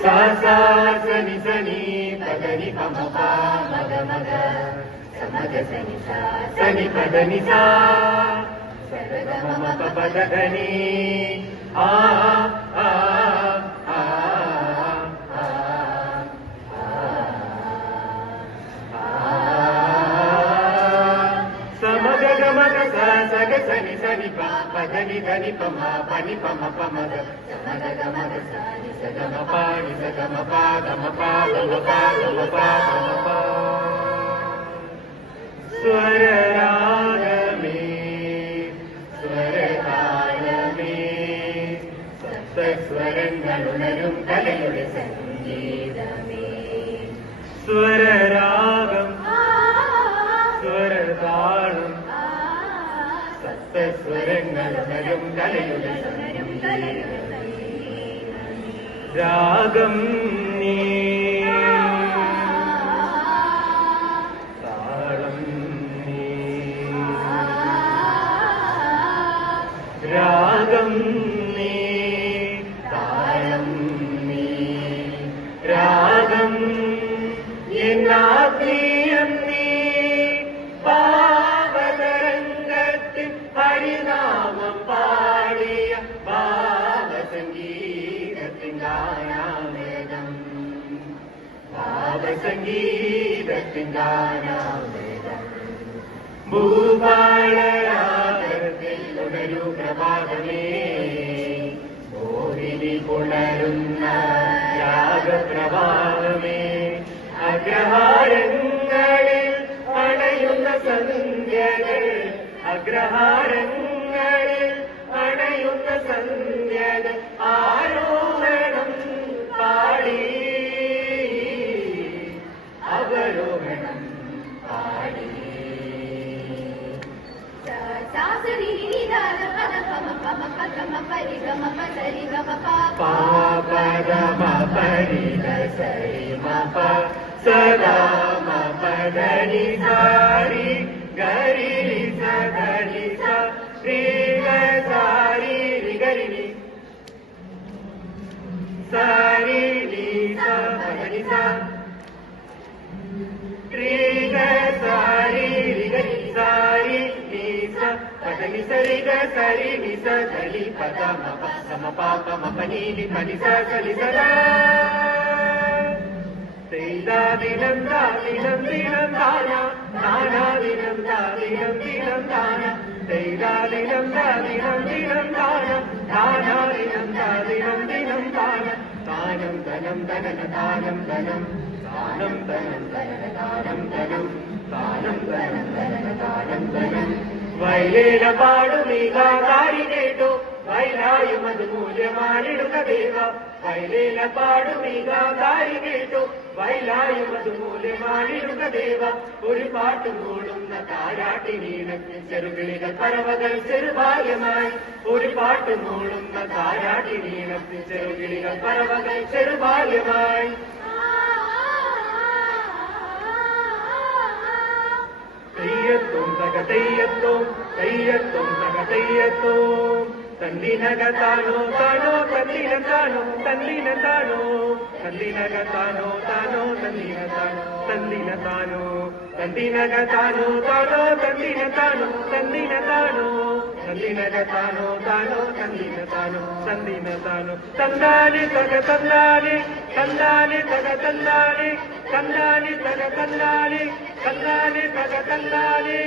sa sa sani sani padani pama pa maga maga samaga sani sa sani padani sa saraga mama pa padani a a a samaga gamaga sa saga sani sani pa padani dani pama pani pama pamaga samaga gamaga sa Gama pa, ni sa gama pa, gama pa, gama pa, gama pa, gama pa. Swara ragame, swara taalame, sapta swarangalunarum kalayude sangeedame. Swara ragam, swara taalam, sapta swarangalunarum kalayude sangeedame. രാഗം നീ താളം നീ രാഗം നീ താളം നീ രാഗം എന്നാത്മീയം നീ പാവതരംഗത്തിൽ ഹരിനാമം പാടിയ ഭാവസംഗീതത്തിൻ ഗാനാമൃതം ഭാവസംഗീതത്തിൻ ഗാനാമൃതം ഭൂപാളരാഗത്തിൽ ഉണരൂ പ്രഭാതമേ മോഹിനി പുണരുന്ന രാഗപ്രഭാവമേ അഗ്രഹാരങ്ങളിൽ അണയുന്ന സന്ധ്യകൾ അഗ്രഹാരങ്ങളിൽ അണയുന്ന സന്ധ്യകൾ ആരോഹണം പാടി അവരോഹണം പാടി പാപഗമ പരിഗ സരി മപ സദാ മപദനി സാരി ഗരി സദനി ശ്രീ സാരി ഗരി സാരി പദനി ശ്രീ സാരി ഗരി സാരി പദനി സരി സരി നിസ ധനി പദ മപ സമ പാപ മപനി പനി സരി സദാ ദിനം ദിനം ദിനം ദാന നാനാ ദിനം ദിനം ദിനം ദാന ദിനം ദിനം ദിനം ദാന നാനാ ദിനം ദിനം ദിനം ദാന ദാനം ധനം ധനന ദാനം ധനം ദാനം ധനം ധനന ദാനം ധനം ദാനം ധനം ധനന ദാനം ധനം വൈലേല പാടുമീ ഗാരി കേട്ടോ വൈരായും അത് മൂല്യമാണിടുക ദേവ വൈലേല പാടുമീ ഗാരി കേട്ടോ വൈലായും അത് മൂല്യമാണിടുക ദേവ ഒരു പാട്ടും കൂടുന്ന താരാട്ടിനീണത്തിൽ ചെറുകിളികൾ പറവകൾ ചെറുഭാഗ്യമായി ഒരു പാട്ടും മൂടുന്ന താരാട്ടിനീണത്തിൽ ചെറുകിളികൾ പറവകൾ ചെറുഭാഗ്യമായി തെയ്യത്തും തക തെയ്യത്തും തെയ്യത്തും തക തെയ്യത്തും തന്നിനക താനോ താനോ തന്നിന താനോ തന്നിന താനോ തന്നിനക താനോ താനോ തന്നിന താനോ തന്നിന താനോ തന്നിനക താനോ താനോ തന്നിന താനോ തന്നിന താനോ തന്നിനക താനോ താനോ തന്നിന താനോ തന്നിന താനോ തന്നാനി തക തന്നാനി തന്നാനി തക തന്നാനി തന്നാനി തക തന്നാനി തന്നാനി തക തന്നാനി